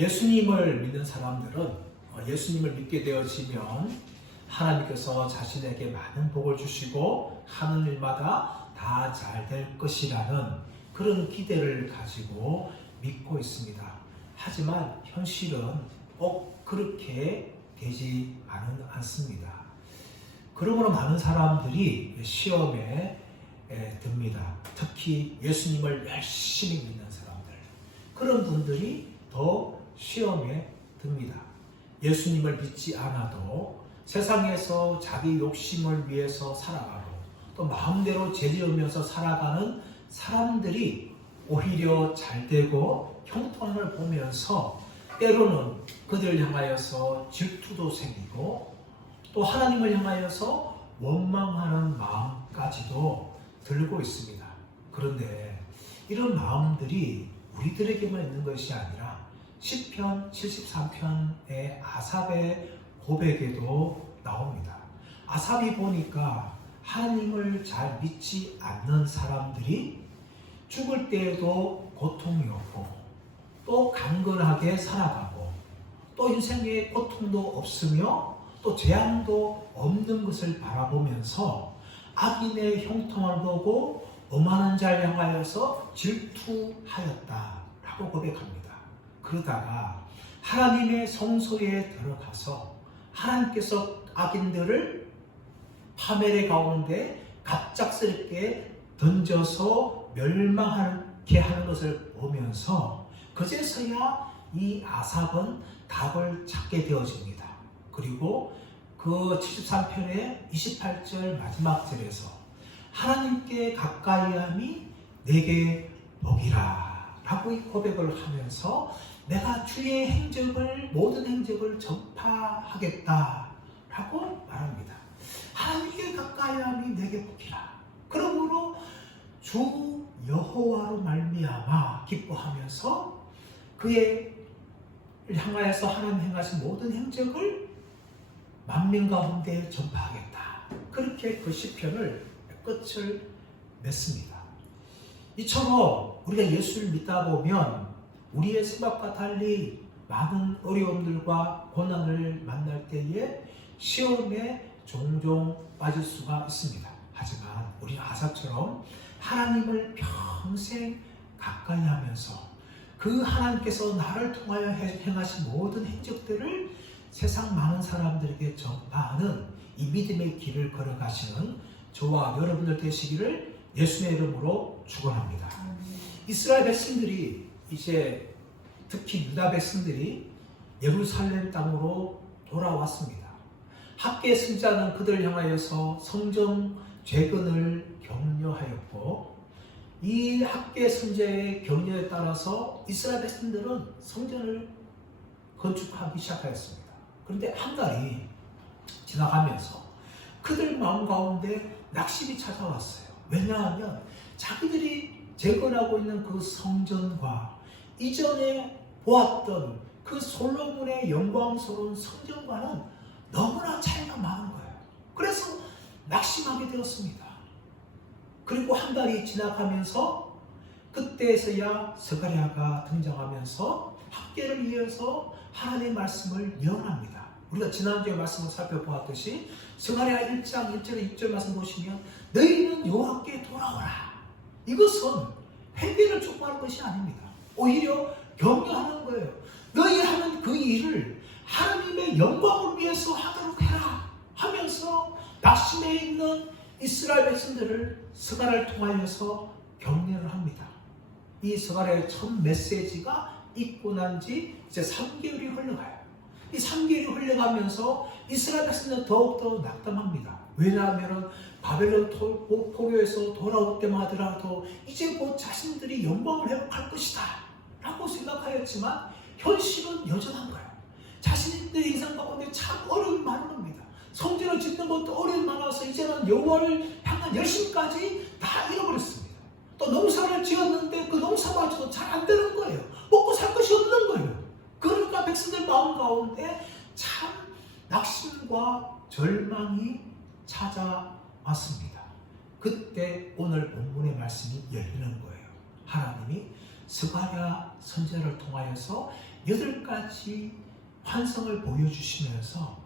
예수님을 믿는 사람들은 예수님을 믿게 되어지면 하나님께서 자신에게 많은 복을 주시고 하는 일마다 다 잘 될 것이라는 그런 기대를 가지고 믿고 있습니다. 하지만 현실은 꼭 그렇게 되지만은 않습니다. 그러므로 많은 사람들이 시험에 듭니다. 특히 예수님을 열심히 믿는 사람들, 그런 분들이 더 시험에 듭니다. 예수님을 믿지 않아도 세상에서 자기 욕심을 위해서 살아가고 또 마음대로 죄지으면서 살아가는 사람들이 오히려 잘되고 형통함을 보면서 때로는 그들을 향하여서 질투도 생기고 또 하나님을 향하여서 원망하는 마음까지도 들고 있습니다. 그런데 이런 마음들이 우리들에게만 있는 것이 아니라 시편 73편의 아삽의 고백에도 나옵니다. 아삽이 보니까 하나님을 잘 믿지 않는 사람들이 죽을 때에도 고통이 없고 또 강건하게 살아가고 또 인생에 고통도 없으며 또 재앙도 없는 것을 바라보면서 악인의 형통을 보고 오만한 자를 향하여서 질투하였다라고 고백합니다. 그러다가 하나님의 성소에 들어가서 하나님께서 악인들을 파멸의 가운데 갑작스럽게 던져서 멸망하게 하는 것을 보면서 그제서야 이 아삽은 답을 찾게 되어집니다. 그리고 그 73편의 28절 마지막 절에서 하나님께 가까이함이 내게 복이라 라고 이 고백을 하면서 내가 주의 행적을 모든 행적을 전파하겠다 라고 말합니다. 하나님께 가까이함이 내게 복이라. 그러므로 주 여호와로 말미암아 기뻐하면서 그의 향하여서 하나님 행하신 모든 행적을 만민 가운데 전파하겠다. 그렇게 그 시편을 끝을 맺습니다. 이처럼 우리가 예수를 믿다 보면 우리의 생각과 달리 많은 어려움들과 고난을 만날 때에 시험에 종종 빠질 수가 있습니다. 하지만 우리 아삽처럼 하나님을 평생 가까이 하면서 그 하나님께서 나를 통하여 행하신 모든 행적들을 세상 많은 사람들에게 전파하는 이 믿음의 길을 걸어가시는 저와 여러분들 되시기를 예수의 이름으로 축원합니다. 이스라엘 백성들이 이제 특히 유다 백성들이 예루살렘 땅으로 돌아왔습니다. 학계 승자는 그들을 향하여서 성전 재건을 격려하였고 이 학계 승자의 격려에 따라서 이스라엘 백성들은 성전을 건축하기 시작하였습니다. 그런데 한 달이 지나가면서 그들 마음 가운데 낙심이 찾아왔어요. 왜냐하면 자기들이 재건하고 있는 그 성전과 이전에 보았던 그 솔로몬의 영광스러운 성전과는 너무나 차이가 많은 거예요. 그래서 낙심하게 되었습니다. 그리고 한 달이 지나가면서 그때에서야 스가랴가 등장하면서 학계를 위해서 하나님의 말씀을 예언합니다. 우리가 지난주에 말씀을 살펴보았듯이 스가랴 1장 1절에 6절 말씀 보시면 너희는 여호와께 돌아오라. 이것은 회개를 촉구하는 것이 아닙니다. 오히려 격려하는 거예요. 너희 하는 그 일을 하나님의 영광을 위해서 하도록 해라 하면서 낙심해 있는 이스라엘 백성들을 스가랴를 통하여서 격려를 합니다. 이 스가랴의 첫 메시지가 있고 난 지 이제 3개월이 흘러가요. 이 3개월이 흘러가면서 이스라엘 백성들은 더욱더 낙담합니다. 왜냐하면 바벨론 포로에서 돌아올 때만 하더라도 이제 곧 자신들이 영광을 회복할 것이다 라고 생각하였지만 현실은 여전한 거예요. 자신들의 인생 가운데 참 어려움이 많은 겁니다. 성전을 짓는 것도 어려움이 많아서 이제는 여호와를 향한 열심까지 다 잃어버렸습니다. 또 농사를 지었는데 그 농사마저도 잘 안 되는 거예요. 먹고 살 것이 없는 거예요. 그러니까 백성들 마음 가운데 참 낙심과 절망이 찾아왔습니다. 그때 오늘 본문의 말씀이 열리는 거예요. 하나님이 스가랴 선지자를 통하여서 8가지 환상을 보여주시면서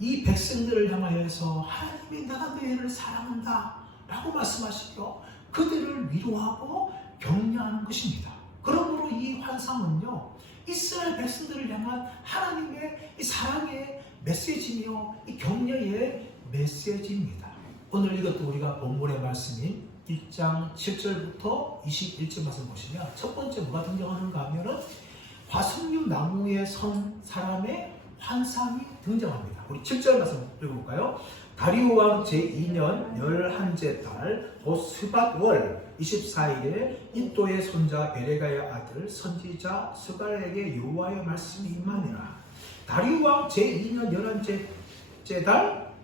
이 백성들을 향하여서 하나님이 내가 너희를 사랑한다 라고 말씀하시고 그들을 위로하고 격려하는 것입니다. 그러므로 이 환상은요, 이스라엘 백성들을 향한 하나님의 이 사랑의 메시지며 이 격려의 메시지입니다. 오늘 이것도 우리가 본문의 말씀인 1장 7절부터 21절 말씀 보시면 첫 번째 뭐가 등장하는가 하면은 화석류 나무에 선 사람의 환상이 등장합니다. 우리 7절 말씀 읽어볼까요? 다리오 왕 제2년 11째 달 곧 스밧월 24일에 인도의 손자 베레가의 아들 선지자 스갈에게 여호와의 말씀이 임하니라. 다리오 왕 제2년 11째 달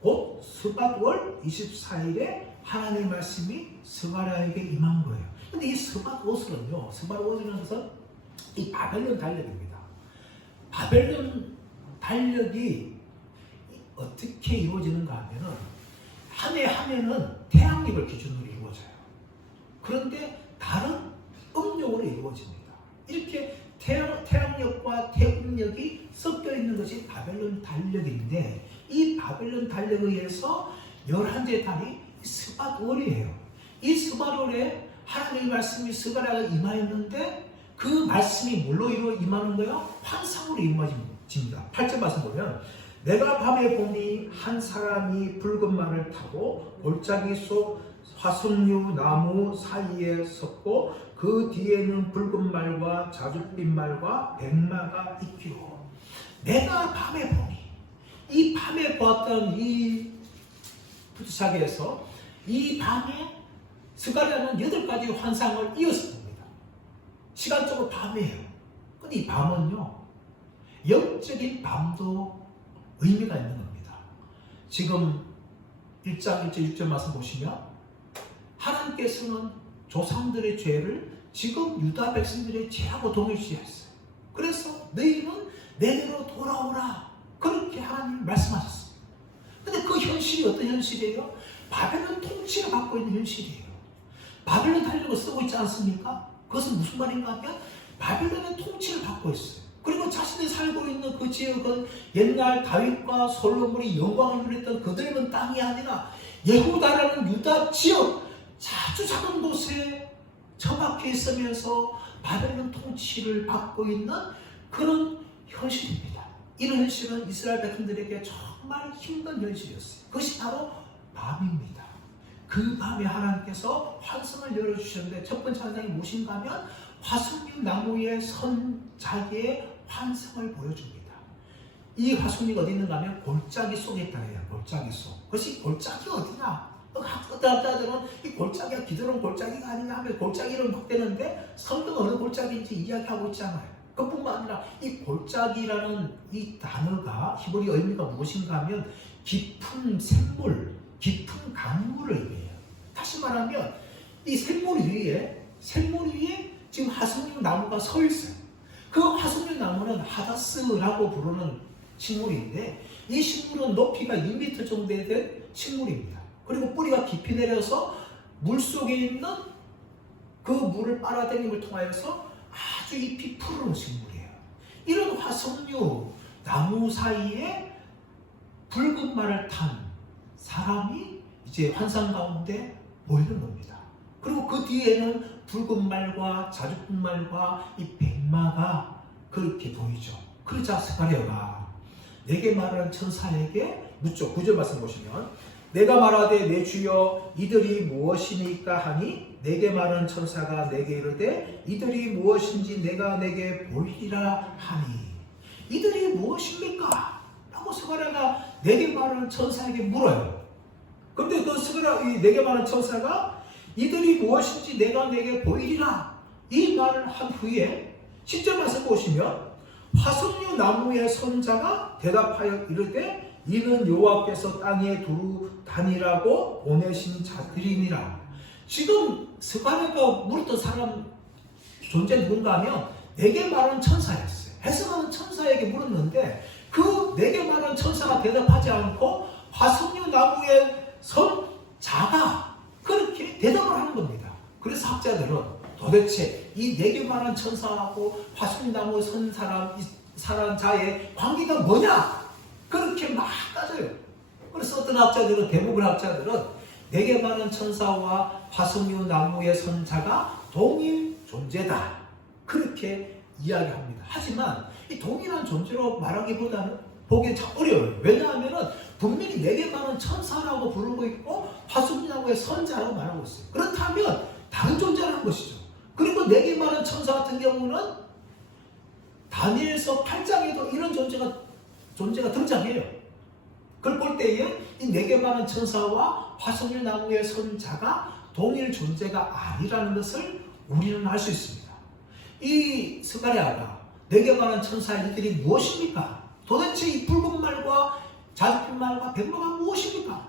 곧 스밧월 24일에 하나님의 말씀이 스가랴에게 임한 거예요. 근데 이 스밧옷은요, 스밧옷이라는 것은 이 바벨론 달력입니다. 바벨론 달력이 어떻게 이루어지는가 하면은 한 해 한 해는 태양력을 기준으로 이루어져요. 그런데 다른 음력으로 이루어집니다. 이렇게 태양력과 태음력이 섞여 있는 것이 바벨론 달력인데 이 바벨론 달력에 의해서 11째 달이 스밧월이에요. 이 스밧월에 하나님의 말씀이 스가랴가 임하였는데 그 말씀이 뭘로 임하는 거예요? 환상으로 임하집니다. 8절 말씀 보면 내가 밤에 보니 한 사람이 붉은 말을 타고 골짜기 속 화석류 나무 사이에 섰고 그 뒤에는 붉은 말과 자줏빛 말과 백마가 있기로. 내가 밤에 보니, 이 밤에 보았던 이 부트사기에서 이 밤에 스가랴는 8가지 환상을 이었습니다. 시간적으로 밤이에요. 근데 이 밤은요, 영적인 밤도 의미가 있는 겁니다. 지금 1장 1절 6절 말씀 보시면 하나님께서는 조상들의 죄를 지금 유다 백성들의 죄하고 동일시했어요. 그래서 너희는 내게로 돌아오라, 그렇게 하나님이 말씀하셨어요. 근데 그 현실이 어떤 현실이에요? 바벨론 통치를 받고 있는 현실이에요. 바벨론 달력을 쓰고 있지 않습니까? 그것은 무슨 말인가 하면 바벨론의 통치를 받고 있어요. 그리고 자신이 살고 있는 그 지역은 옛날 다윗과 솔로몬이 영광을 누렸던 그들의 땅이 아니라 예후다라는 유다 지역 아주 작은 곳에 처박혀 있으면서 바벨론 통치를 받고 있는 그런 현실입니다. 이런 현실은 이스라엘 백성들에게 정말 힘든 현실이었어요. 그것이 바로 밤입니다. 그 밤에 하나님께서 환상을 열어주셨는데 첫 번째 환상이 무엇인가 하면 화석류 나무에 선 자기의 환상을 보여줍니다. 이 화석류가 어디 있는가 하면 골짜기 속에 있다 해요. 골짜기 속. 그것이 골짜기 어디냐? 학자들은 이 골짜기가 기드론 골짜기가 아니냐 하면 골짜기를 확대는데 성경은 어느 골짜기인지 이야기하고 있잖아요. 그뿐만 아니라 이 골짜기라는 이 단어가 히브리 의미가 무엇인가 하면 깊은 샘물, 깊은 강물을 의미해요. 다시 말하면 이 샘물 위에 지금 화석류 나무가 서 있어요. 그 화석류 나무는 하다스라고 부르는 식물인데 이 식물은 높이가 2m 정도 된 식물입니다. 그리고 뿌리가 깊이 내려서 물속에 있는 그 물을 빨아들임을 통하여서 아주 잎이 푸르른 식물이에요. 이런 화석류 나무 사이에 붉은 말을 탄 사람이 이제 환상 가운데 보이는 겁니다. 그리고 그 뒤에는 붉은 말과 자줏빛 말과 이 백마가 그렇게 보이죠. 그러자 스가랴가 내게 말하는 천사에게 묻죠. 9절 말씀 보시면 내가 말하되 내 주여 이들이 무엇이니까 하니 내게 말하는 천사가 내게 이르되 이들이 무엇인지 내가 내게 보이리라 하니. 이들이 무엇입니까? 라고 스가랴가 내게 말하는 천사에게 물어요. 그런데 그 스가랴 내게 말하는 천사가 이들이 무엇인지 내가 내게 보이리라 이 말을 한 후에 10절 말씀 보시면 화석류 나무의 선자가 대답하여 이르되 이는 여호와께서 땅에 두루 다니라고 보내신 자들이니라. 지금 스가랴가 물었던 사람 존재는 누군가 하면 내게 말하는 천사였어요. 해석하는 천사에게 물었는데 그 내게 말하는 천사가 대답하지 않고 화석류 나무의 선자가 그렇게 대답을 하는 겁니다. 그래서 학자들은 도대체 이 네개 많은 천사하고 화석나무 선 사람 자의 관계가 뭐냐? 그렇게 막 따져요. 그래서 어떤 학자들은, 대부분 학자들은 네개 많은 천사와 화석나무의 선자가 동일 존재다, 그렇게 이야기합니다. 하지만 이 동일한 존재로 말하기보다는 보기 참 어려워요. 왜냐하면 분명히 네개 많은 천사라고 부르고 있고 화석나무의 선자라고 말하고 있어요. 그렇다면 다른 존재라는 것이죠. 그리고 네개 많은 천사 같은 경우는 다니엘서 8장에도 이런 존재가 등장해요. 그걸 볼 때에 이 네개 많은 천사와 화석나무의 선자가 동일 존재가 아니라는 것을 우리는 알 수 있습니다. 이 스가랴가 네개 많은 천사 이들이 무엇입니까? 도대체 이 붉은 말과 자줏빛 말과 백마가 무엇입니까?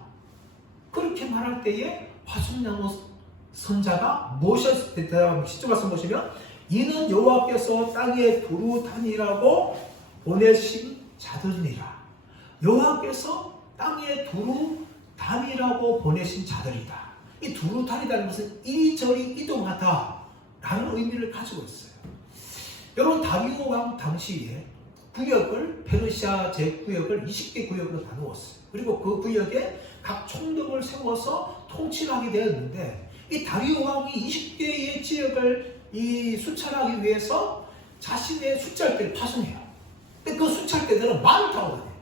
그렇게 말할 때에 화석나무 선자가 무엇이었을 때 대답합니다. 10절 말씀 보시면, 이는 여호와께서 땅에 두루 다니라고 보내신 자들이니라. 여호와께서 땅에 두루 다니라고 보내신 자들이다. 이 두루 다니다는 것은 이리저리 이동하다 라는 의미를 가지고 있어요. 여러분, 다리오 왕 당시에 구역을, 페르시아 제구역을 20개 구역으로 나누었어요. 그리고 그 구역에 각 총독을 세워서 통치를 하게 되었는데, 이 다리오 왕이 20개의 지역을 수찰하기 위해서 자신의 수찰대를 파송해요. 근데 그 수찰대들은 말을 타고 다녀요.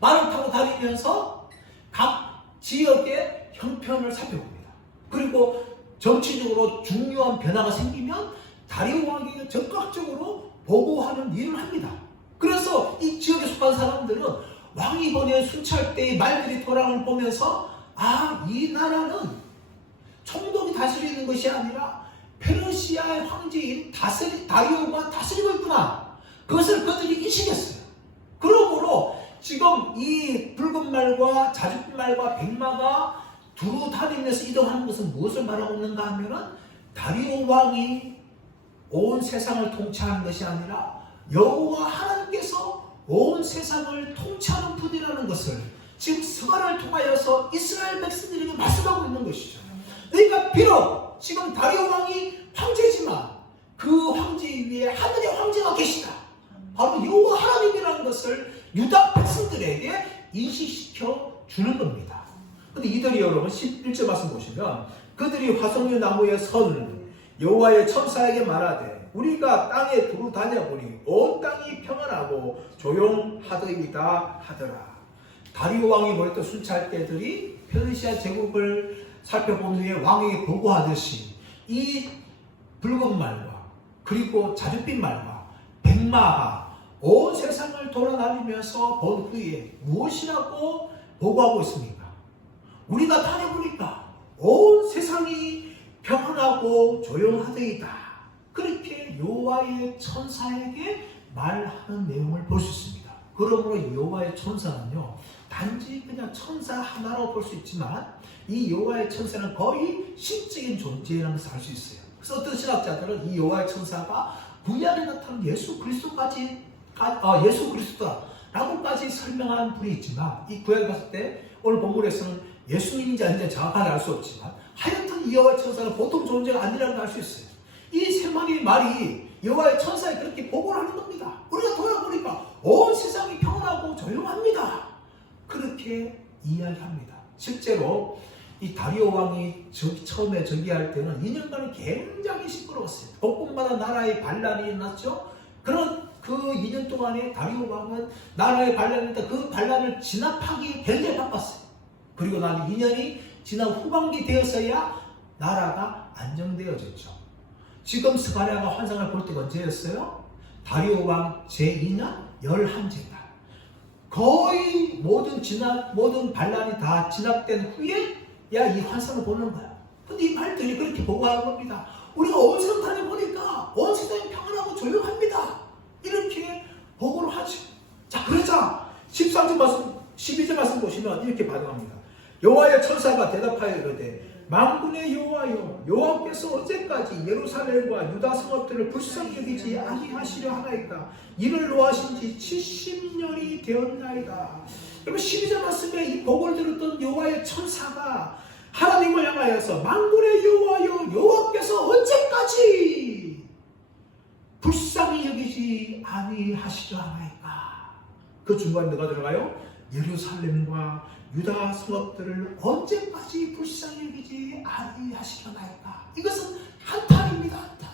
말을 타고 다니면서 각 지역의 형편을 살펴봅니다. 그리고 정치적으로 중요한 변화가 생기면 다리오 왕이 적극적으로 보고하는 일을 합니다. 그래서 이 지역에 속한 사람들은 왕이 보낸 수찰대의 말들이 돌아오는 걸 보면서, 이 나라는 총독이 다스리는 것이 아니라 페르시아의 황제인 다리오가 다스리고 있구나. 그것을 그들이 인식했어요. 그러므로 지금 이 붉은 말과 자줏빛 말과 백마가 두루 다니면서 이동하는 것은 무엇을 말하고 있는가 하면은, 다리오 왕이 온 세상을 통치하는 것이 아니라 여호와 하나님께서 온 세상을 통치하는 분이라는 것을 지금 스가랴를 통하여서 이스라엘 백성들에게 말씀하고 있는 것이죠. 그러니까 비록 지금 다리오 왕이 황제지만 그 황제 위에 하늘의 황제가 계시다, 바로 여호와 하나님이라는 것을 유다 백성들에게 인식시켜 주는 겁니다. 근데 이들이, 여러분 11절 말씀 보시면, 그들이 화석나무의 선 여호와의 천사에게 말하되 우리가 땅에 두루 다녀보니 온 땅이 평안하고 조용하더이다 하더라. 다리오 왕이 보냈던 순찰대들이 페르시아 제국을 살펴본 후에 왕에게 보고하듯이 이 붉은 말과 그리고 자줏빛 말과 백마가 온 세상을 돌아다니면서 본 후에 무엇이라고 보고하고 있습니까? 우리가 다녀보니까 온 세상이 평안하고 조용하더이다. 그렇게 여호와의 천사에게 말하는 내용을 볼 수 있습니다. 그러므로 여호와의 천사는요, 단지 그냥 천사 하나로 볼 수 있지만 이 여호와의 천사는 거의 신적인 존재라는 것을 알 수 있어요. 그래서 어떤 신학자들은 이 여호와의 천사가 구약에 나타난 예수 그리스도다라고까지 설명한 분이 있지만, 이 구약에 봤을 때 오늘 본문에서는 예수님인지 아닌지 정확하게 알 수 없지만 하여튼 이 여호와의 천사는 보통 존재가 아니라는 걸 알 수 있어요. 이 세 마리의 말이 여호와의 천사에 그렇게 보고를 하는 겁니다. 우리가 돌아보니까 온 세상이 평안하고 조용합니다. 그렇게 이야기합니다. 실제로 이 다리오 왕이 처음에 즉위할 때는 2년간은 굉장히 시끄러웠어요. 곳곳마다 나라의 반란이 일어났죠. 그런 그 2년 동안에 다리오 왕은 나라의 반란이 있다, 그 반란을 진압하기 굉장히 바빴어요. 그리고 난 2년이 지난 후반기 되어서야 나라가 안정되어졌죠. 지금 스가랴가 환상을 볼 때가 언제였어요? 다리오 왕 제2년 11째 날. 거의 모든 반란이 다 진압된 후에 이 환상을 보는 거야. 근데 이 말들이 그렇게 보고하는 겁니다. 우리가 온 세상 다녀보니까 온 세상이 평안하고 조용합니다. 이렇게 보고를 하죠. 자, 그러자 13절 말씀, 12절 말씀 보시면 이렇게 반응합니다. 여호와의 천사가 대답하여 이르되 만군의 여호와여, 여호와께서 언제까지 예루살렘과 유다 성읍들을 불쌍히 여기지 아니하시려 하나이까? 이를 노하신 지 70년이 되었나이다. 여러분 12절 말씀에 이 복을 들었던 여호와의 천사가 하나님을 향하여서 만군의 여호와여 여호와께서 언제까지 불쌍히 여기지 아니하시려 하나이까. 그 중간에 누가 들어가요? 예루살렘과 유다 성읍들을 언제까지 불쌍히 여기지 아니하시려 하나이까. 이것은 한탄입니다. 한탄.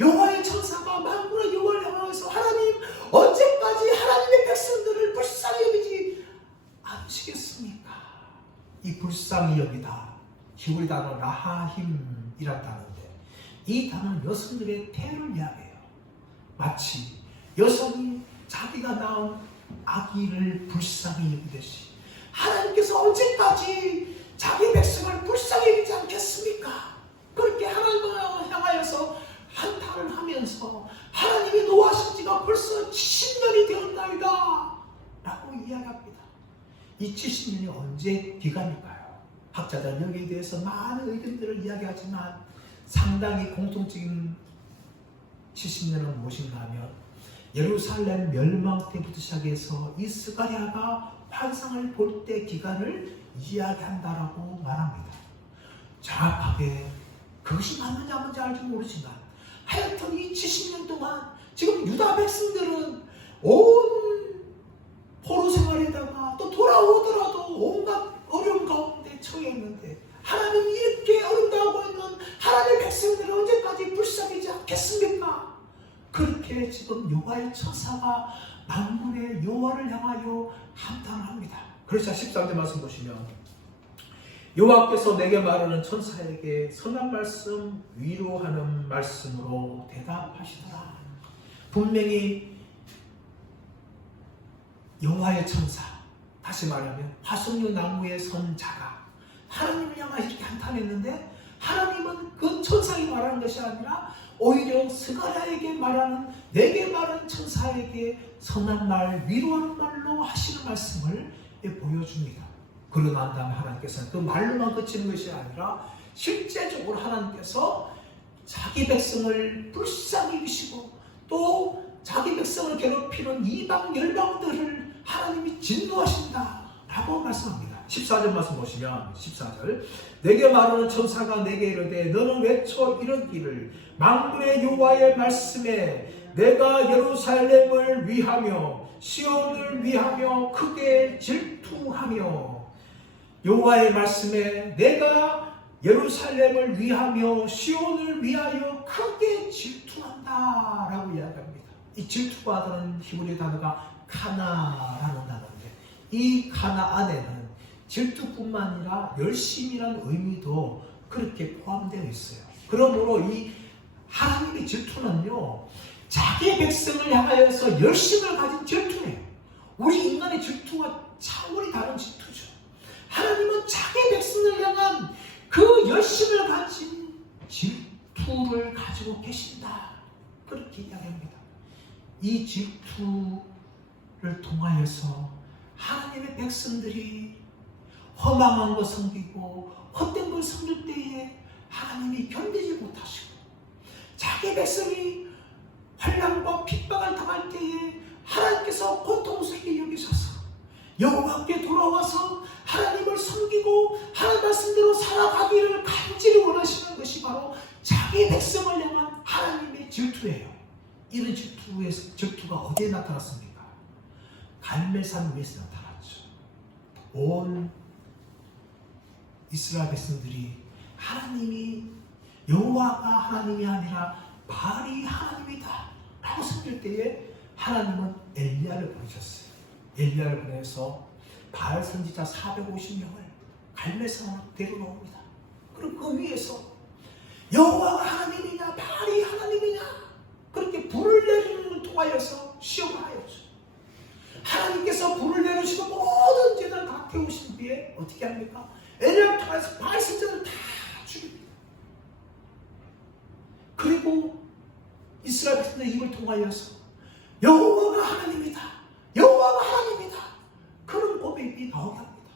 여호와의 천사가 만군의 여호와를 향하여서 하나님 언제까지 하나님의 백성들을 불쌍히 여기지 않으시겠습니까? 이 불쌍히 여기다 히브리 단어 라하힘이란 단어인데 이 단어는 여성들의 태를 이야기해요. 마치 여성이 자기가 낳은 아기를 불쌍히 여기듯이 하나님께서 언제까지 자기 백성을 불쌍히 여기지 않겠습니까? 그렇게 하나님을 향하여서 한탄을 하면서 하나님이 노하신 지가 벌써 70년이 되었나이다 라고 이야기합니다. 이 70년이 언제 기간일까요? 학자들은 여기에 대해서 많은 의견들을 이야기하지만 상당히 공통적인 70년은 무엇인가 하면 예루살렘 멸망 때부터 시작해서 이 스가랴가 환상을 볼 때 기간을 이야기한다라고 말합니다. 정확하게 그것이 맞는지 안 맞는지 알지 모르지만 하여튼 이 70년 동안 지금 유다 백성들은 온 포로 생활에다가 또 돌아오더라도 온갖 어려움 가운데 처해 있는데 하나님이 이렇게 어른다고 있는 하나님의 백성들은 언제까지 불쌍하지 않겠습니까? 그렇게 지금 여호와의 천사가 만군의 여호와를 향하여 한탄합니다. 그래서 13절 말씀 보시면 여호와께서 내게 말하는 천사에게 선한 말씀 위로하는 말씀으로 대답하시더라. 분명히 여호와의 천사, 다시 말하면 화석류 나무의 선자가 하나님을 향하여 이렇게 한탄했는데 하나님은 그 천사에게 말하는 것이 아니라 오히려 스가랴에게 말하는 내게 말하는 천사에게 선한 말 위로하는 말로 하시는 말씀을 보여줍니다. 그러고 난 다음에 하나님께서는 그 말로만 그치는 것이 아니라 실제적으로 하나님께서 자기 백성을 불쌍히 여기시고 또 자기 백성을 괴롭히는 이방 열방들을 하나님이 진노하신다 라고 말씀합니다. 14절 말씀 보시면 14절 내게 말하는 천사가 내게 이르되 너는 외쳐 이르기를 만군의 여호와의 말씀에 내가 예루살렘을 위하며 시온을 위하며 크게 질투하며 여호와의 말씀에 내가 예루살렘을 위하며 시온을 위하여 크게 질투한다 라고 이야기합니다. 이 질투가 하는 히브리 단어가 카나라는 단어인데 이 카나 안에는 질투뿐만 아니라 열심이라는 의미도 그렇게 포함되어 있어요. 그러므로 이 하나님의 질투는요 자기 백성을 향하여서 열심을 가진 질투예요. 우리 인간의 질투와 차원이 다른 질투죠. 하나님은 자기 백성을 향한 그 열심을 가진 질투를 가지고 계신다 그렇게 이야기합니다. 이 질투를 통하여서 하나님의 백성들이 허망한 것 섬기고 헛된 걸 섬길 때에 하나님이 견디지 못하시고 자기 백성이 환난과 핍박을 당할 때에 하나님께서 고통스럽게 여기셔서 여호와께 돌아와서 하나님을 섬기고 하나님 말씀대로 살아가기를 간절히 원하시는 것이 바로 자기 백성을 향한 하나님의 질투예요. 이런 질투가 어디에 나타났습니까? 갈멜산 위에서 나타났죠. 온 이스라엘 백성들이 하나님이 여호와가 하나님이 아니라 바알이 하나님이다 라고 섬길 때에 하나님은 엘리야를 보내셨어요. 엘리야를 보내서 바알 선지자 450명을 갈멜산으로 데려옵니다. 그리고 그 위에서 여호와가 하나님이냐 바알이 하나님이냐 그렇게 불을 내리는 걸 통하여서 시험을 하였죠. 하나님께서 불을 내리시고 모든 죄를 다 태우신 뒤에 어떻게 합니까? 엘리야를 통해서 바알 선지자를 다 죽입니다. 그리고 이스라엘 백성의 입을 통하여서 여호와가 하나님이다. 여호와가 하나님이다. 그런 고백이 나오게 합니다.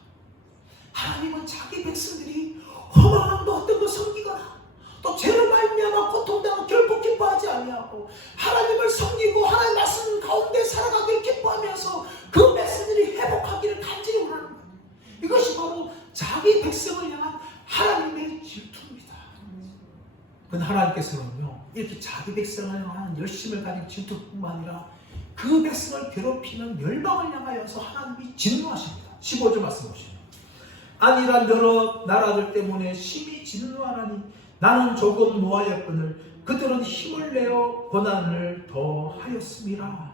하나님은 자기 백성들이 허망한 것 어떤 것 섬기거나 또 죄를 말미암아 고통당하고 결코 기뻐하지 아니하고 하나님을 섬기고 하나님 말씀 가운데 살아가길 기뻐하면서 그 백성들이 회복하기를 간절히 원하는 거예요. 이것이 바로 자기 백성을 향한 자기 백성을 향한 열심을 가진 질투뿐만 아니라 그 백성을 괴롭히는 열방을 향하여서 하나님이 진노하십니다. 15절 말씀 보시면 안일한 여러 나라들 때문에 심히 진노하나니 나는 조금 노하였거늘 그들은 힘을 내어 고난을 더하였습니다.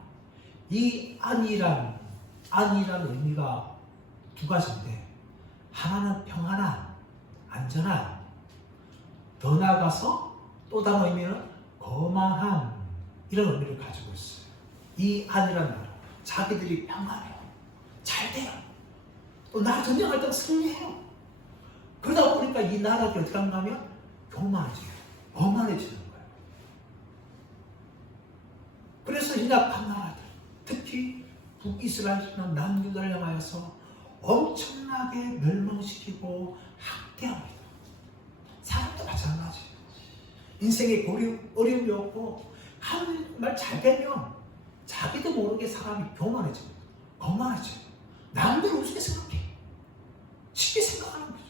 이 안일한 의미가 두 가지인데 하나는 평안한, 안전한, 더 나아가서 또 다른 의미는 거만한 이런 의미를 가지고 있어요. 이 안일한 나라, 자기들이 평안해요, 잘 돼요, 또 나라 전쟁할 때 승리해요. 그러다 보니까 이 나라가 어떻게 하면 교만해져요, 거만해지는 거예요. 그래서 연약한 나라들, 특히 북이스라엘이나 남유다를 향하여서 엄청나게 멸망시키고 학대합니다. 사람도 마찬가지예요. 인생에 어려움이 없고 하는 말 잘 되면 자기도 모르게 사람이 교만해집니다. 거만해져요. 남들 우습게 생각해. 쉽게 생각하는 거죠.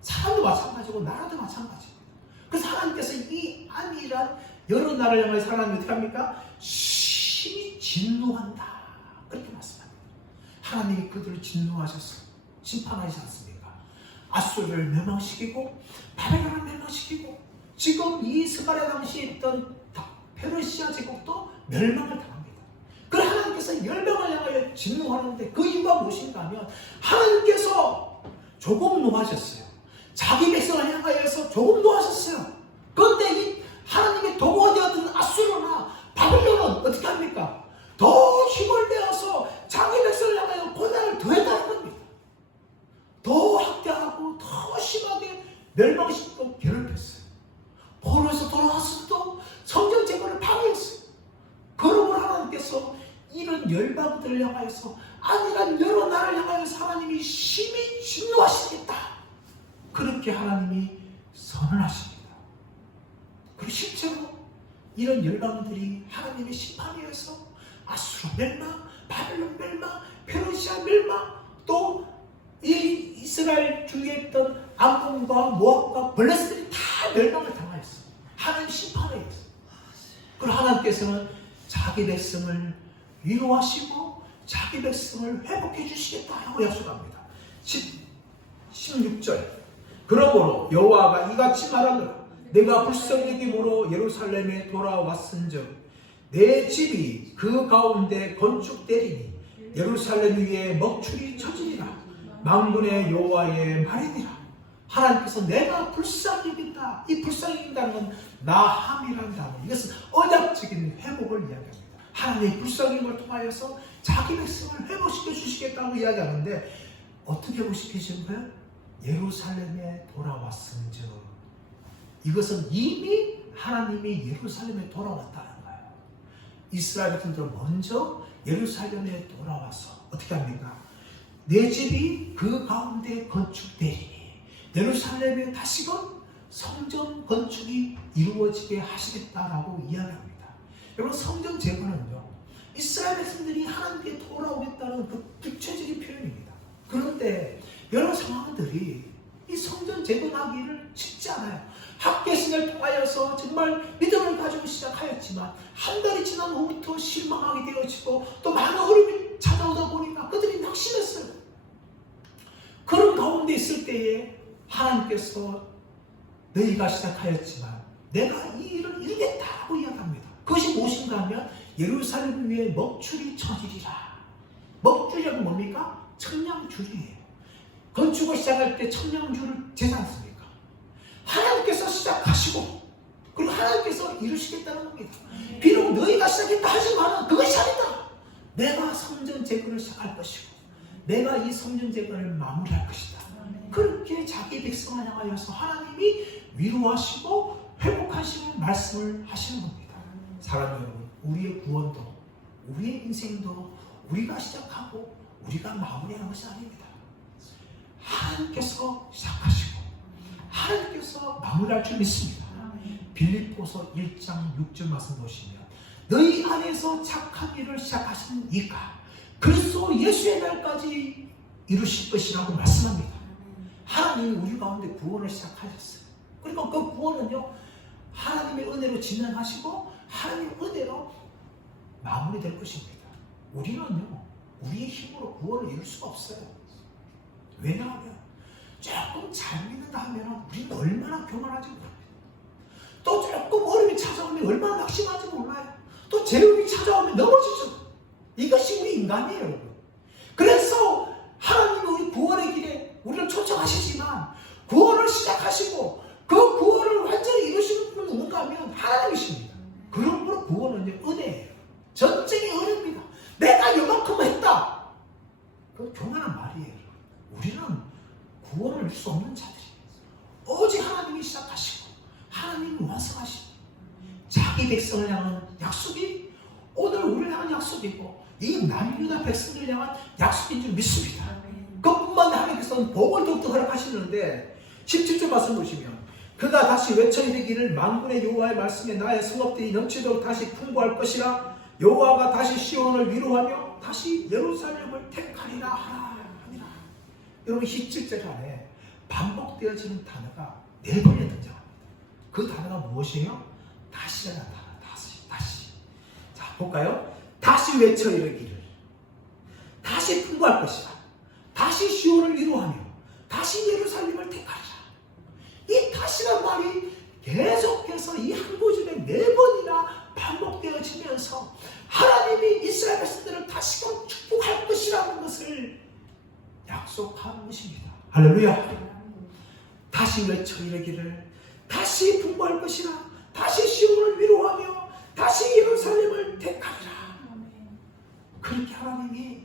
사람도 마찬가지고 나라도 마찬가지입니다. 그래서 하나님께서 이 안일한 여러 나라를 향해 하나님이 어떻게 합니까? 심히 진노한다. 그렇게 말씀합니다. 하나님이 그들을 진노하셔서 심판하지 않습니까? 아수르를 멸망시키고 바벨론을 멸망시키고 지금 이 스가랴 당시에 있던 페르시아 제국도 멸망을 당합니다. 그래 하나님께서 열방을 향하여 진노하는데 그 이유가 무엇인가 하면 하나님께서 조금 노하셨어요. 자기 백성을 향하여서 조금 노하셨어요. 그런데 이 하나님의 도구가 되었던 아수르나 바벨론은 어떻게 합니까? 더 힘을 내어서 자기 백성을 향하여 고난을 더했다는 겁니다. 더 학대하고 더 심하게 멸망시키고 괴롭혔어요. 포로에서 돌아왔을 때도 성전 제거를 방해했어요. 그러므로 하나님께서 이런 열방들을 향하여서 아니란 여러 나라를 향하여서 하나님이 심히 진노하시겠다. 그렇게 하나님이 선언하십니다. 그리고 실제로 이런 열방들이 하나님의 심판에 의해서 아수르 멸망, 바벨론 멸망, 페르시아 멸망, 또 이 이스라엘 주위에 있던 암몬과 모압과 블레셋들이 다 멸망을 당하였어요. 하나님 심판에 의해서. 그리고 하나님께서는 자기 백성을 위로하시고 자기 백성을 회복해 주시겠다 하고 약속합니다. 16절 그러므로 여호와가 이같이 말하노라 내가 불쌍히 여김으로 예루살렘에 돌아왔은즉 내 집이 그 가운데 건축되리니 예루살렘 위에 먹줄이 쳐지리라 만군의 여호와의 말이니라. 하나님께서 내가 불쌍히 여긴다. 이 불쌍히 여긴다는 건 나함이라는 단어. 이것은 언약적인 회복을 이야기합니다. 하나님의 불쌍히 여김을 통하여서 자기 백성을 회복시켜 주시겠다고 이야기하는데 어떻게 회복시키신 거예요? 예루살렘에 돌아왔은즉 이것은 이미 하나님이 예루살렘에 돌아왔다는 거예요. 이스라엘 백성들은 먼저 예루살렘에 돌아와서 어떻게 합니까? 내 집이 그 가운데 건축되리니 예루살렘에 다시금 성전 건축이 이루어지게 하시겠다라고 이야기합니다. 여러분 성전 재건은요 이스라엘 백성들이 하나님께 돌아오겠다는 그 구체적인 표현입니다. 그런데 여러 상황들이 이 성전 재건하기를 쉽지 않아요. 학개신을 통하여서 정말 믿음을 가지고 시작하였지만 한 달이 지난 후부터 실망하게 되어지고 또 많은 어려움이 찾아오다 보니까 그들이 낙심했어요. 그런 가운데 있을 때에 하나님께서 너희가 시작하였지만 내가 이 일을 이루겠다고 이야기합니다. 그것이 무엇인가 하면 예루살렘 위에 먹줄이 쳐지리라. 먹줄이란 뭡니까? 청량줄이에요. 건축을 시작할 때 청량줄을 재지 않습니까? 하나님께서 시작하시고 그리고 하나님께서 이루시겠다는 겁니다. 비록 너희가 시작했다 하지만 그것이 아니다. 내가 성전 재건을 시작할 것이고 내가 이 성전 재건을 마무리할 것이다. 그렇게 자기 백성을 향하여서 하나님이 위로하시고 회복하시는 말씀을 하시는 겁니다. 사랑하는 여러분, 우리의 구원도 우리의 인생도 우리가 시작하고 우리가 마무리하는 것이 아닙니다. 하나님께서 시작하시고 하나님께서 마무리할 줄 믿습니다. 빌립보서 1장 6절 말씀 보시면 너희 안에서 착한 일을 시작하신 이가 그리스도 예수의 날까지 이루실 것이라고 말씀합니다. 하나님이 우리 가운데 구원을 시작하셨어요. 그러니까 그 구원은요 하나님의 은혜로 진행하시고 하나님의 은혜로 마무리될 것입니다. 우리는요, 우리의 힘으로 구원을 이룰 수가 없어요. 왜냐하면 조금 잘 믿는다 하면 우리는 얼마나 교만한지 모릅니다. 또 조금 어려움이 찾아오면 얼마나 낙심한지 몰라요. 또 재앙이 찾아오면 넘어지죠. 이것이 우리 인간이에요, 여러분. 그래서 하나님이 우리 구원의 길에 우리를 초청하시지만 구원을 시작하시고 그 구원을 완전히 이루시는 분은 누군가 하면 하나님이십니다. 그러므로 구원은 은혜예요. 전쟁의 은혜입니다. 내가 이만큼 했다. 그건 교만한 말이에요. 우리는 구원을 이룰 수 없는 자들이에요. 오직 하나님이 시작하시고 하나님이 완성하시고 자기 백성을 향한 약속이 오늘 우리를 향한 약속이고 이 남유다 백성들을 향한 약속인 줄 믿습니다. 그뿐만 하나님께서는 복을 더욱더 허락하시는데 17절 말씀 보시면 그가 다시 외쳐 이르기를 만군의 여호와의 말씀에 나의 성읍들이 넘치도록 다시 풍부할 것이라 여호와가 다시 시온을 위로하며 다시 예루살렘을 택하리라 하니라. 여러분 17절 안에 반복되어지는 단어가 4번에 등장합니다. 그 단어가 무엇이에요? 다시라는 단어. 다시. 자 볼까요? 다시 외쳐 이르기를 다시 풍부할 것이라 다시 시온을 위로하며 다시 예루살렘을 택하리라. 이 다시란 말이 계속해서 이 한 구절에 4번이나 반복되어지면서 하나님이 이스라엘 백성들을 다시금 축복할 것이라는 것을 약속하는 것입니다. 할렐루야. 다시 외쳐 이르기를 다시 풍부할 것이라 다시 시온을 위로하며 다시 예루살렘을 택하리라. 그렇게 하나님이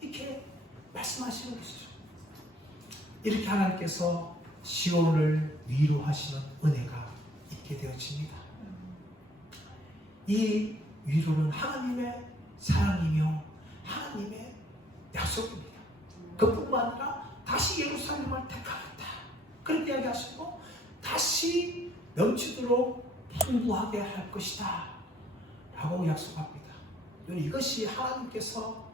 이렇게 말씀하시는 것이죠. 이렇게 하나님께서 시온을 위로하시는 은혜가 있게 되어집니다. 이 위로는 하나님의 사랑이며 하나님의 약속입니다. 그뿐만 아니라 다시 예루살렘을 택하겠다. 그렇게 이야기하시고 다시 넘치도록 풍부하게 할 것이다 라고 약속합니다. 이것이 하나님께서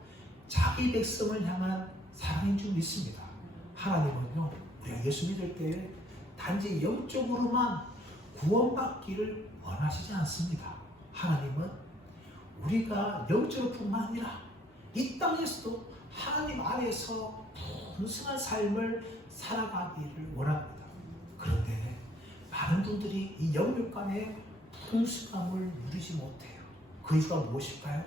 자기 백성을 향한 사랑인 줄 믿습니다. 하나님은요, 우리가 예수 믿을 때 단지 영적으로만 구원받기를 원하시지 않습니다. 하나님은 우리가 영적으로 뿐만 아니라 이 땅에서도 하나님 안에서 풍성한 삶을 살아가기를 원합니다. 그런데 많은 분들이 이 영육 간의 풍성함을 누리지 못해요. 그 이유가 무엇일까요?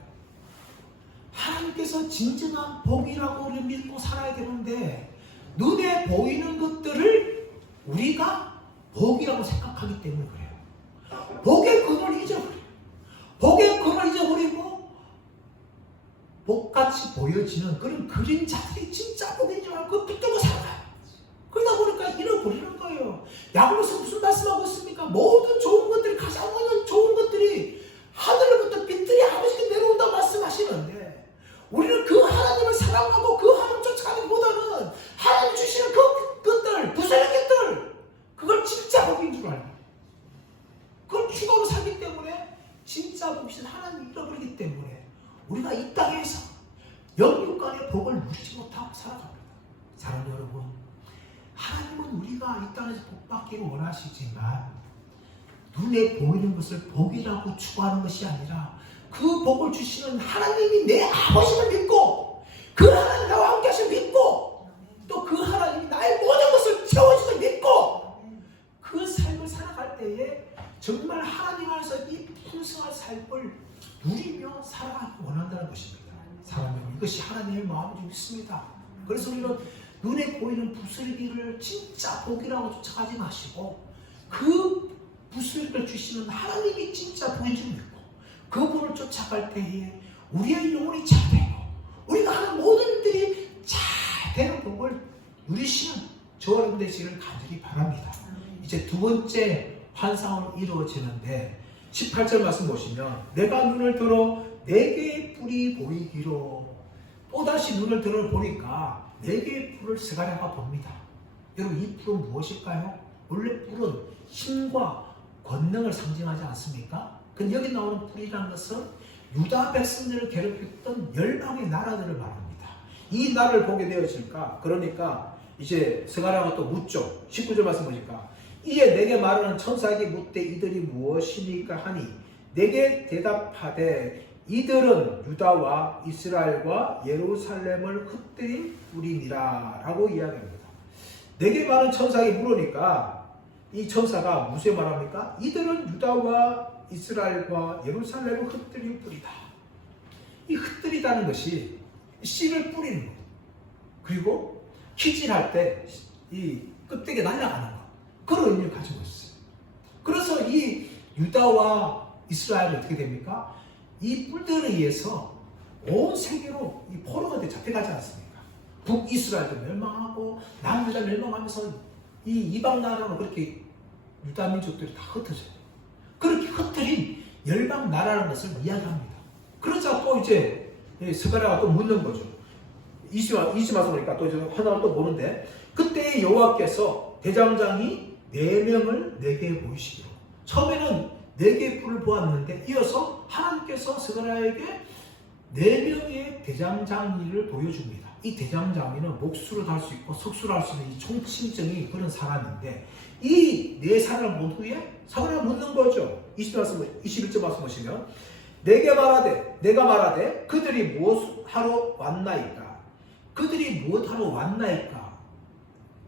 하나님께서 진정한 복이라고 우리 믿고 살아야 되는데 눈에 보이는 것들을 우리가 복이라고 생각하기 때문에 그래요. 복의 근원을 잊어버려요. 복의 근원을 잊어버리고 복같이 보여지는 그런 그림자들이 진짜 복인 줄 알고 붙들고 살아가요. 그러다 보니까 잃어버리는 거예요. 야고보서 무슨 말씀하고 있습니까? 모든 좋은 것들이 가장 많은 좋은 것들이 하늘로부터 빛들이 아버지께 내려온다고 말씀하시는데 우리는 그 하나님을 사랑하고 그 하나님 쫓아가는 것보다는 하나님 주시는 그것들, 부수의 것들 그걸 진짜 복인 줄 알고 그걸 추가로 살기 때문에 진짜 복이신 하나님을 잃어버리기 때문에 우리가 이 땅에서 영육간의 복을 누리지 못하고 살아갑니다. 사랑하는 여러분, 하나님은 우리가 이 땅에서 복받기를 원하시지만 눈에 보이는 것을 복이라고 추구하는 것이 아니라 그 복을 주시는 하나님이 내 아버지를 믿고 그 하나님 나와 함께 하심을 믿고 또 그 하나님이 나의 모든 것을 채워주심을 믿고 그 삶을 살아갈 때에 정말 하나님 안에서 이 풍성한 삶을 누리며 살아가기 원한다는 것입니다. 사랑하는 이것이 하나님의 마음을 믿습니다. 그래서 우리는 눈에 보이는 부스러기를 진짜 복이라고 쫓아가지 마시고 그 부스러기를 주시는 하나님이 진짜 복인 줄 믿고 그분을 쫓아갈 때에 우리의 영혼이 잘 되고 우리가 하는 모든 일들이 잘 되는 복을 누리시는 저와 여러분 되시기를 간절히 바랍니다. 이제 두 번째 환상으로 이루어지는데 18절 말씀 보시면 내가 눈을 들어 네 개의 뿔이 보이기로 또다시 눈을 들어 보니까 네 개의 뿔을 스가랴가 봅니다. 여러분 이 뿔은 무엇일까요? 원래 뿔은 힘과 권능을 상징하지 않습니까? 근데 여기 나오는 뿔이라는 것은 유다 백성들을 괴롭혔던 열방의 나라들을 말합니다. 이 나라를 보게 되어질까? 그러니까 이제 스가랴가 또 묻죠. 19절 말씀 보니까 이에 내게 말하는 천사에게 묻되 이들이 무엇이니까 하니 내게 대답하되 이들은 유다와 이스라엘과 예루살렘을 흩뜨린 뿌리니라 라고 이야기합니다. 내게 말하는 천사에게 물으니까 이 천사가 무슨 말합니까? 이들은 유다와 이스라엘과 예루살렘을 흩뜨린 뿌리다. 이 흩뜨리다는 것이 씨를 뿌리는 것, 그리고 키질할 때 이 껍데기 날아가는 것, 그런 의미를 가지고 있어요. 그래서 이 유다와 이스라엘은 어떻게 됩니까? 이 뿔들에 의해서 온 세계로 이 포로가 잡혀가지 않습니까? 북이스라엘도 멸망하고 남유다 멸망하면서 이 이방 나라로 그렇게 유다 민족들이 다 흩어져요. 그렇게 흩어진 열방 나라라는 것을 이야기합니다. 그러자 또 이제 스가랴가 또 묻는 거죠. 이시마서 보니까 또 하나를 또 보는데 그때 여호와께서 대장장이 4명을 내게 보이시기로. 처음에는 4개의 뿔을 보았는데 이어서 하나님께서 스가랴에게 4명의 대장장이를 보여줍니다. 이 대장장이는 목수를 할 수 있고 석수를 할 수 있는 이 총칭적인 그런 사람인데 이 4사람 모두에 스가랴가 묻는 거죠. 21절 말씀 보시면 내가 말하되 그들이 무엇하러 왔나이까? 그들이 무엇하러 왔나이까?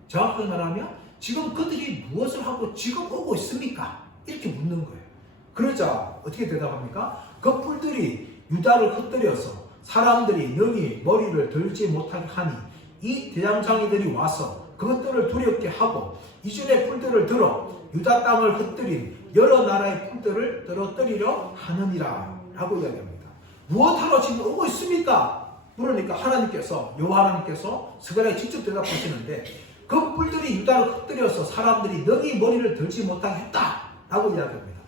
정확하게 말하면 지금 그들이 무엇을 하고 지금 오고 있습니까? 이렇게 묻는 거예요. 그러자 어떻게 대답합니까? 그 뿔들이 유다를 흩뜨려서 사람들이 능히 머리를 들지 못하게 하니 이 대장장이들이 와서 그것들을 두렵게 하고 이전의 뿔들을 들어 유다 땅을 흩뜨린 여러 나라의 뿔들을 떨어뜨리려 하느니라 라고 이야기합니다. 무엇하러 지금 오고 있습니까? 물으니까 여호와 하나님께서 스가랴에 직접 대답하시는데 그 뿔들이 유다를 흩뜨려서 사람들이 능히 머리를 들지 못하게 했다 라고 이야기합니다.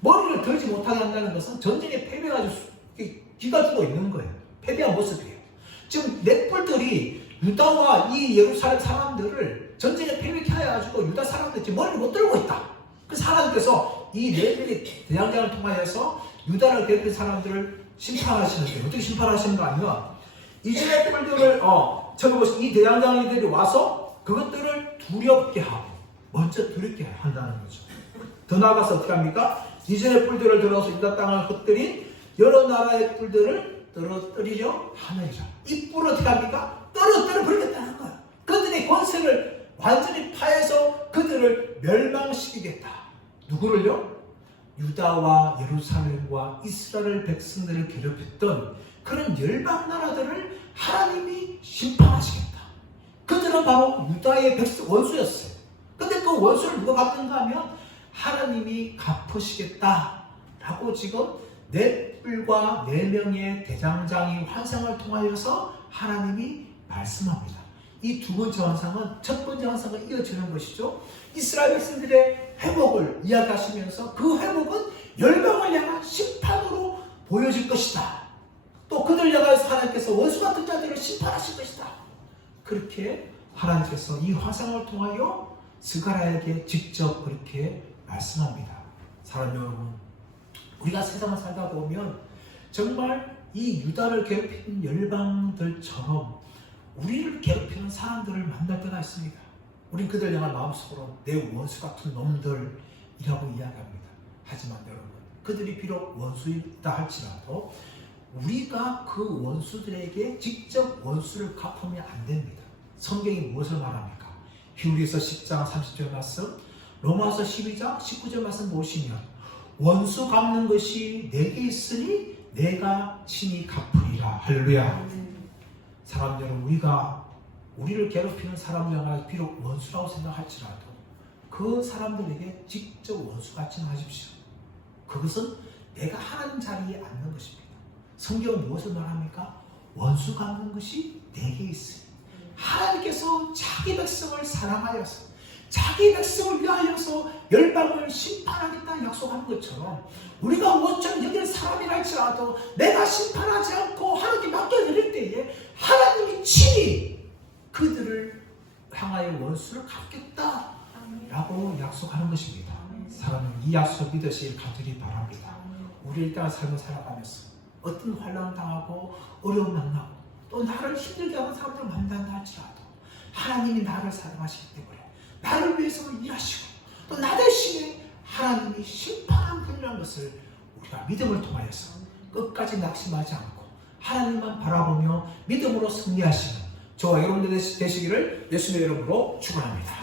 머리를 들지 못하게 한다는 것은 전쟁에 패배가 기가 죽어 있는 거예요. 패배한 모습이에요. 지금 내 뿔들이 유다와 이 예루살렘 사람들을 전쟁에 패배케 해가지고 유다 사람들이 지금 머리를 못 들고 있다. 그래서 하나님께서 이 4명의 대장장을 통하여서 유다를 괴롭힌 사람들을 심판하시는데 어떻게 심판하시는 거 아니야? 이스라엘 뿔들을 이 대장장이들이 와서 그것들을 두렵게 하고 먼저 두렵게 한다는 거죠. 더 나아가서 어떻게 합니까? 이스라엘 뿔들을 들어서 유다 땅을 흩뜨린 여러 나라의 뿔들을 떨어뜨리려 하느니라. 이 뿔을 어떻게 합니까? 떨어뜨려 버리겠다는 거예요. 그들의 권세를 완전히 파해서 그들을 멸망시키겠다. 누구를요? 유다와 예루살렘과 이스라엘 백성들을 괴롭혔던 그런 열방 나라들을 하나님이 심판하시겠다. 그들은 바로 유다의 백성 원수였어요. 근데 그 원수를 누가 갚는가 하면 하나님이 갚으시겠다 라고 지금 4뿔과 4명의 대장장이 환상을 통하여서 하나님이 말씀합니다. 이 두 번째 환상은 첫 번째 환상을 이어지는 것이죠. 이스라엘 백성들의 회복을 이야기하시면서 그 회복은 열방을 향한 심판으로 보여질 것이다. 또 그들 향해서 하나님께서 원수 같은 자들을 심판하실 것이다. 그렇게 하나님께서 이 환상을 통하여 스가랴에게 직접 그렇게 말씀합니다. 사랑하는 여러분, 우리가 세상을 살다 보면 정말 이 유다를 괴롭히는 열방들처럼 우리를 괴롭히는 사람들을 만날 때가 있습니다. 우린 그들 향한 마음속으로 내 원수 같은 놈들이라고 이야기합니다. 하지만 여러분, 그들이 비록 원수이다 할지라도 우리가 그 원수들에게 직접 원수를 갚으면 안 됩니다. 성경이 무엇을 말합니까? 히브리서 10장 30절 말씀, 로마서 12장 19절 말씀 보시면 원수 갚는 것이 내게 있으니 내가 친히 갚으리라. 할렐루야. 사람 여러분, 우리를 괴롭히는 사람을 비록 원수라고 생각할지라도 그 사람들에게 직접 원수 같지 마십시오. 그것은 내가 하나님 자리에 앉는 것입니다. 성경은 무엇을 말합니까? 원수 갚는 것이 내게 있으니 하나님께서 자기 백성을 사랑하여서 자기 백성을 위하여서 열방을 심판하겠다 약속한 것처럼 우리가 원점 여길 사람이라 할지라도 내가 심판하지 않고 하나님께 맡겨드릴 때에 하나님이 친히 그들을 향하여 원수를 갚겠다 라고 약속하는 것입니다. 사람은 이 약속 믿으시길 간절히 바랍니다. 우리 일단 삶을 살아가면서 어떤 환난을 당하고 어려움 만나고 또 나를 힘들게 하는 사람들을 만난다 할지라도 하나님이 나를 사랑하시기 때문에 나를 위해서 일하시고 또 나 대신에 하나님이 심판한 분이라는 것을 우리가 믿음을 통하여서 끝까지 낙심하지 않고 하나님만 바라보며 믿음으로 승리하시는 저와 여러분들 되시기를 예수님의 이름으로 축원합니다.